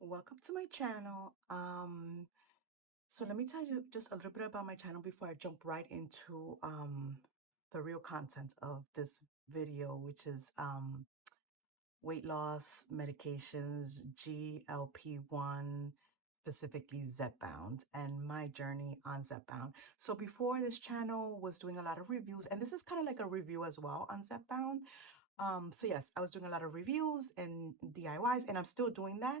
Welcome to my channel. So let me tell you just a little bit about my channel before I jump right into the real content of this video, which is weight loss medications, GLP-1, specifically Zepbound, and my journey on Zepbound. So before, this channel was doing a lot of reviews, and this is kind of like a review as well on Zepbound. So yes, I was doing a lot of reviews and DIYs, and I'm still doing that.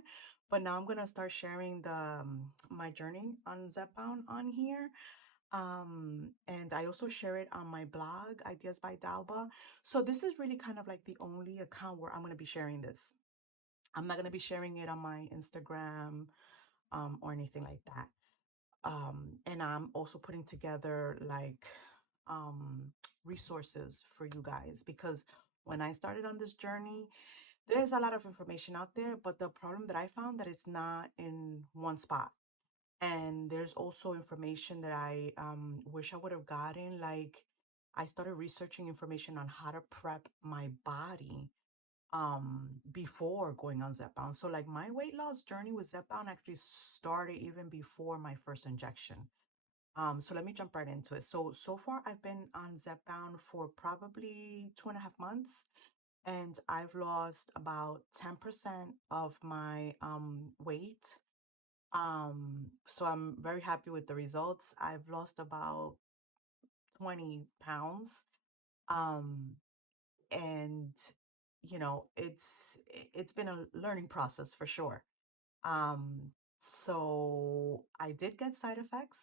But now I'm gonna start sharing the my journey on Zepbound on here. And I also share it on my blog, Ideas by Dalba. So this is really kind of like the only account where I'm gonna be sharing this. I'm not gonna be sharing it on my Instagram or anything like that. And I'm also putting together like um, resources for you guys because when I started on this journey, there's a lot of information out there, but the problem that I found that it's not in one spot. And there's also information that I wish I would have gotten. Like I started researching information on how to prep my body before going on Zepbound. So like my weight loss journey with Zepbound actually started even before my first injection. So let me jump right into it. So far I've been on Zepbound for probably 2.5 months, and I've lost about 10% of my weight. So I'm very happy with the results. I've lost about 20 pounds. Um, and it's been a learning process for sure. Um, so I did get side effects.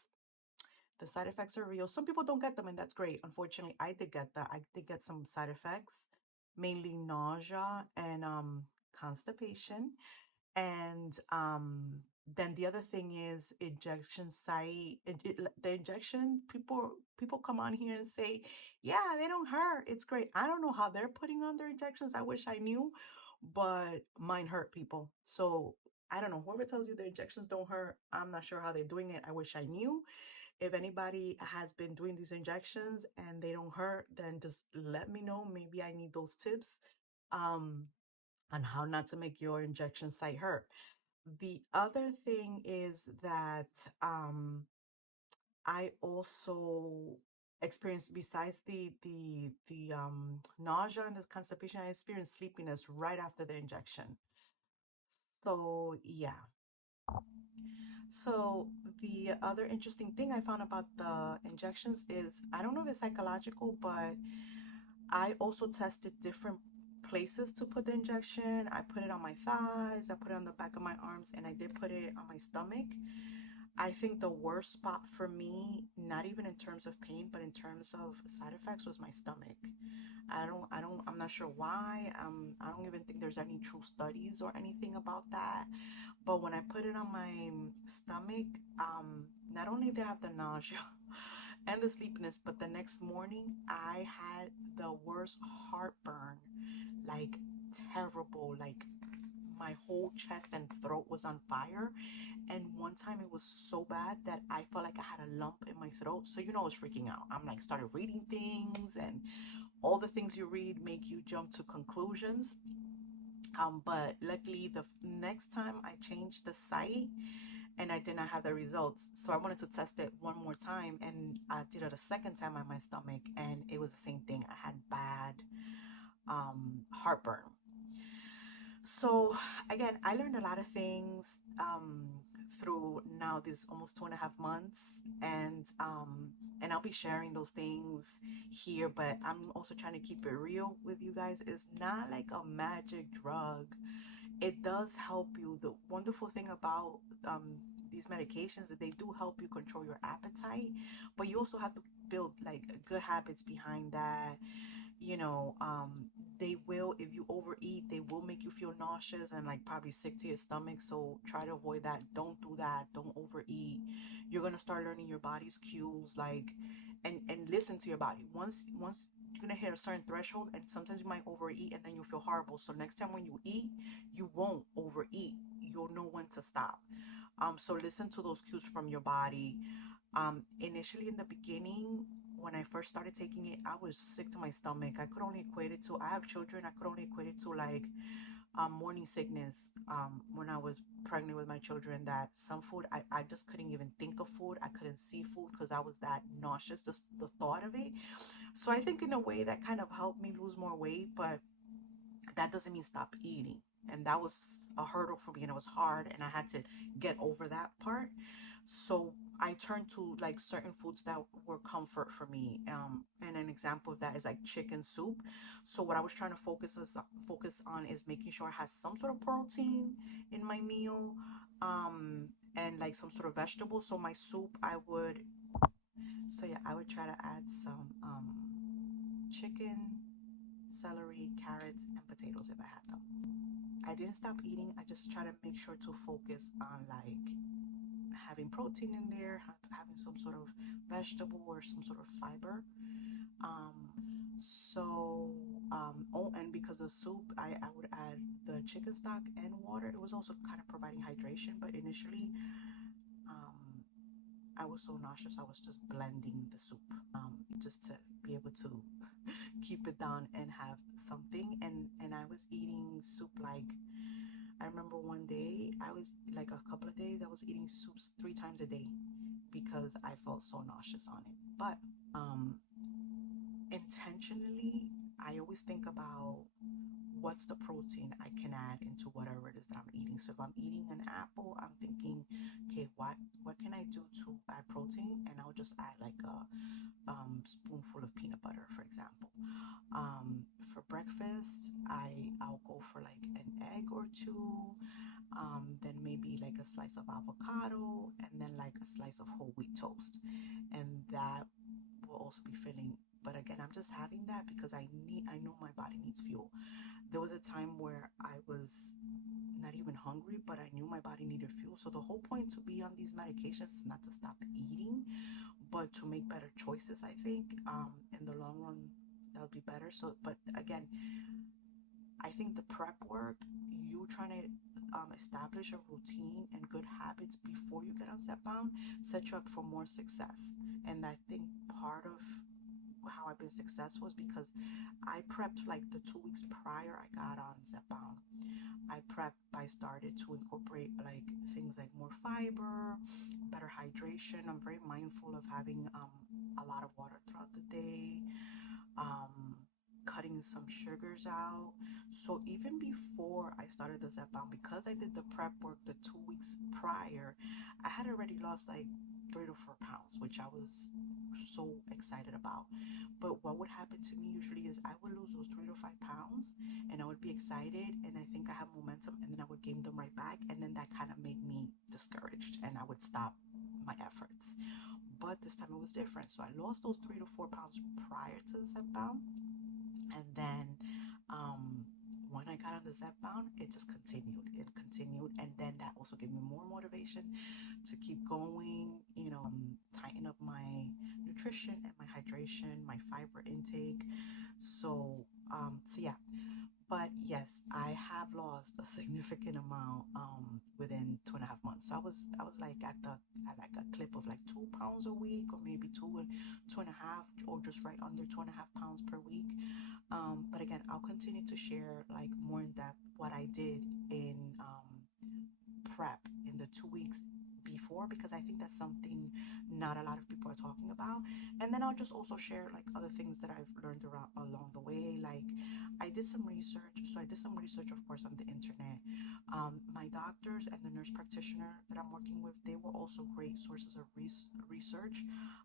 The side effects are real. Some people don't get them, and that's great. Unfortunately, I did get that. I did get some side effects, mainly nausea and constipation. And then the other thing is injection site. The injection people come on here and say, yeah, they don't hurt. It's great. I don't know how they're putting on their injections. I wish I knew, but mine hurt people. So I don't know. Whoever tells you the injections don't hurt, I'm not sure how they're doing it. I wish I knew. If anybody has been doing these injections and they don't hurt, then just let me know. Maybe I need those tips um, on how not to make your injection site hurt. The other thing is that I also experienced, besides the nausea and the constipation, I experienced sleepiness right after the injection. So yeah. So the other interesting thing I found about the injections is I don't know if it's psychological, but I also tested different places to put the injection. I put it on my thighs, I put it on the back of my arms, and I did put it on my stomach. I think the worst spot for me, not even in terms of pain, but in terms of side effects, was my stomach. I'm not sure why. I don't even think there's any true studies or anything about that. But when I put it on my stomach, not only did I have the nausea and the sleepiness, but the next morning I had the worst heartburn, like terrible, like my whole chest and throat was on fire. And one time it was so bad that I felt like I had a lump in my throat. So I was freaking out. I'm like started reading things, and all the things you read make you jump to conclusions. But luckily the next time I changed the site and I did not have the results. So I wanted to test it one more time, and I did it a second time on my stomach, and it was the same thing. I had bad heartburn. So again, I learned a lot of things through now this almost 2.5 months, and I'll be sharing those things here. But I'm also trying to keep it real with you guys. It's not like a magic drug. It does help you. The wonderful thing about these medications that they do help you control your appetite, but you also have to build like good habits behind that. you know um they will, if you overeat, they will make you feel nauseous and like probably sick to your stomach. So try to avoid that. Don't do that. Don't overeat. You're going to start learning your body's cues, like, and listen to your body. Once you're going to hit a certain threshold, and sometimes you might overeat and then you'll feel horrible. So next time when you eat, you won't overeat. You'll know when to stop. So listen to those cues from your body. Initially in the beginning, when I first started taking it, I was sick to my stomach. I could only equate it to, I have children, I could only equate it to like morning sickness when I was pregnant with my children, that some food I just couldn't even think of food. I couldn't see food because I was that nauseous, just the thought of it. So I think in a way that kind of helped me lose more weight, but that doesn't mean stop eating. And that was a hurdle for me, and it was hard, and I had to get over that part. So I turned to like certain foods that were comfort for me. And an example of that is like chicken soup. So what I was trying to focus on is making sure I had some sort of protein in my meal, and like some sort of vegetable. So my soup, I would try to add some chicken, celery, carrots, and potatoes if I had them. I didn't stop eating. I just try to make sure to focus on like having protein in there, having some sort of vegetable or some sort of fiber. Um, oh, and because of soup, I would add the chicken stock and water. It was also kind of providing hydration, but initially, um, I was so nauseous, I was just blending the soup, just to be able to keep it down and have something. And I was eating soup like, I remember one day, I was like a couple of days, I was eating soups 3 times a day because I felt so nauseous on it. But um, intentionally, I always think about what's the protein I can add into whatever it is that I'm eating. So if I'm eating an apple, I'm thinking, okay, what can I do to add protein? And I'll just add like a spoonful of peanut butter, for example. For breakfast, I'll go for like an egg or two, then maybe like a slice of avocado, and then like a slice of whole wheat toast, and that will also be filling. But again, I'm just having that because I know my body needs fuel. There was a time where I was not even hungry, but I knew my body needed fuel. So the whole point to be on these medications is not to stop eating, but to make better choices. I think in the long run that would be better. So, but again, I think the prep work, you trying to establish a routine and good habits before you get on Zepbound, set you up for more success. And I think part of how I've been successful is because I prepped like the 2 weeks prior I got on Zepbound. I started to incorporate like things like more fiber, better hydration. I'm very mindful of having a lot of water throughout the day, um, cutting some sugars out. So even before I started the Zepbound, because I did the prep work the 2 weeks prior, I had already lost like 3 to 4 pounds, which I was so excited about. But what would happen to me usually is I would lose those 3 to 5 pounds, and I would be excited, and I think I have momentum, and then I would gain them right back, and then that kind of made me discouraged, and I would stop my efforts. But this time it was different. So I lost those 3 to 4 pounds prior to the Zepbound, and then when I got on the Zepbound, it just continued. It continued, and then that also gave me more motivation to keep going. Tighten up my nutrition and my hydration, my fiber intake. So yeah, but yes, I have lost a significant amount within 2.5 months. So I was like at like a clip of like 2 pounds a week, or maybe two and a half, or just right under 2.5 pounds per week. But again, I'll continue to share like more in depth what I did in prep in the 2 weeks before, because I think that's something not a lot of people are talking about. And then I'll just also share like other things that I've learned around along the way. Like I did some research. So I did some research, of course, on the internet. My doctors and the nurse practitioner that I'm working with, they were also great sources of research.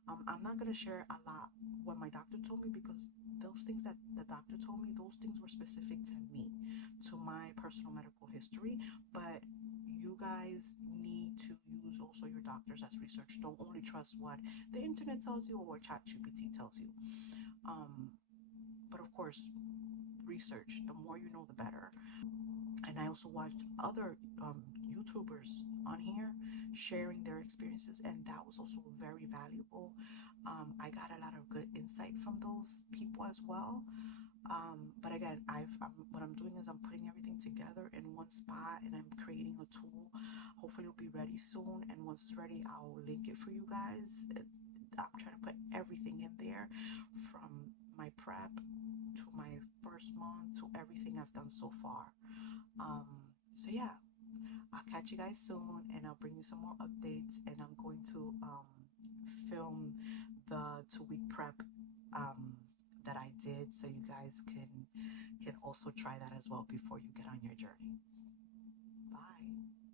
I'm not going to share a lot what my doctor told me, because those things that the doctor told me, those things were specific to me, to my personal medical history. But you guys need to use also your doctors as research. Don't only trust what the internet tells you or what ChatGPT tells you. Um, but of course, research. The more you know, the better. And I also watched other YouTubers on here sharing their experiences, and that was also very valuable. I got a lot of good insight from those people as well. But again, what I'm doing is I'm putting everything together in one spot, and I'm creating a tool. Hopefully it'll be ready soon. And once it's ready, I'll link it for you guys. I'm trying to put everything in there, from my prep to my first month to everything I've done so far. Um, so yeah, I'll catch you guys soon, and I'll bring you some more updates. And I'm going to film the 2 week prep that I did, so you guys can also try that as well before you get on your journey. Bye.